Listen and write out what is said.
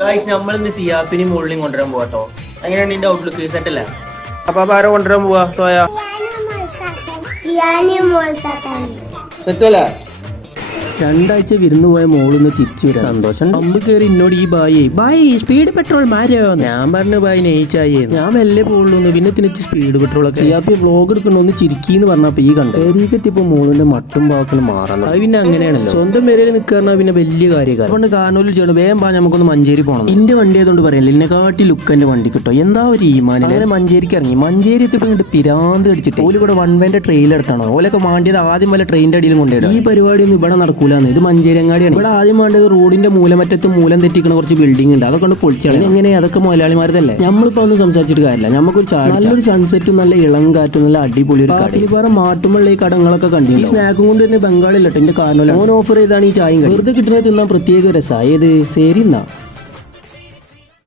Guys നമ്മളിന്ന് സിയാപ്പിന് മുകളിലും കൊണ്ടുവരാൻ പോവാട്ടോ. അങ്ങനെയാണ് നിന്റെ ഔട്ട്ലുക്ക് സെറ്റ് അല്ലേ? അപ്പൊ ആരോ കൊണ്ടുവരാൻ പോവാ സോയ സെറ്റ് അല്ലേ? രണ്ടാഴ്ച വിരുന്ന് പോയ മോളിന്ന് തിരിച്ചു വരാം. സന്തോഷം പമ്പ് കയറി എന്നോട് ഈ ബായി സ്പീഡ് പെട്രോൾ മാരോ ഞാൻ പറഞ്ഞു ബായി നെയ്ച്ചായി ഞാൻ മെല്ലെ പോകുള്ളൂ. പിന്നെ തിരിച്ച് സ്പീഡ് പെട്രോൾ ഒക്കെ ചെയ്യാപ്പി വ്ലോഗ് എടുക്കണോന്ന് ചിരിക്കിന്ന് പറഞ്ഞപ്പോ ഈ കണ്ടു ഏരിയക്കെത്തിയപ്പോ മോളിന്റെ മട്ടും പാക്കളും മാറാൻ. അത് പിന്നെ അങ്ങനെയാണല്ലോ, സ്വന്തം പേരിൽ നിൽക്കാറിനാ പിന്നെ വലിയ കാര്യം. അതുകൊണ്ട് കാനൂരിൽ ചെയ്യണം വേഗം പാ നമുക്കൊന്ന് മഞ്ചേരി പോകണം. എന്റെ വണ്ടി ആയതുകൊണ്ട് പറയില്ല, എന്നെ കാട്ടി ലുക്ക് എന്റെ വണ്ടി കിട്ടോ. എന്താ ഒരു ഈമാൻ. അങ്ങനെ മഞ്ചേരിക്ക് ഇറങ്ങി. മഞ്ചേരി എത്തിയപ്പോ ഇങ്ങോട്ട് പിരാന്ത് അടിച്ചിട്ട് ഓല് ഇവിടെ വൺ വേന്റെ ട്രെയിലർ എടുത്താണോ ഓലൊക്കെ മാണ്ടിയത് ആദ്യം വല്ല ട്രെയിനിന്റെ അടിയിലും കൊണ്ടുപോയി. ഈ പരിപാടി ഒന്നും ഇവിടെ നടക്കൂല. ഇത് മഞ്ചേരിയങ്ങാടിയാണ്. ഇവിടെ ആദ്യം വേണ്ടത് റോഡിന്റെ മൂലമറ്റത്ത് മൂലം തെറ്റിക്കുന്ന കുറച്ച് ബിൽഡിംഗ് ഉണ്ട്, അതൊക്കെ കൊണ്ട് പൊളിച്ചാണ്. എങ്ങനെ അതൊക്കെ മുതലാളിമാരതല്ലേ. നമ്മളിപ്പോ ഒന്നും സംസാരിച്ചിട്ട് കാര്യമില്ല. നമുക്കൊരു നല്ലൊരു സൺസെറ്റും നല്ല ഇളം കാറ്റും നല്ല അടിപൊളി ഒരു കട മാട്ടുമുള്ള ഈ കടങ്ങളൊക്കെ കണ്ടു. ഈ സ്നാക്കും കൊണ്ട് തന്നെ ബംഗാളില്ലട്ടോ എന്റെ കാരണമല്ല ഓൺ ഓഫർ ചെയ്താണ് ഈ ചായയും. വെറുതെ കിട്ടുന്നത് തിന്നാൻ പ്രത്യേക രസമാണ്. ഏത് ശരി എന്നാ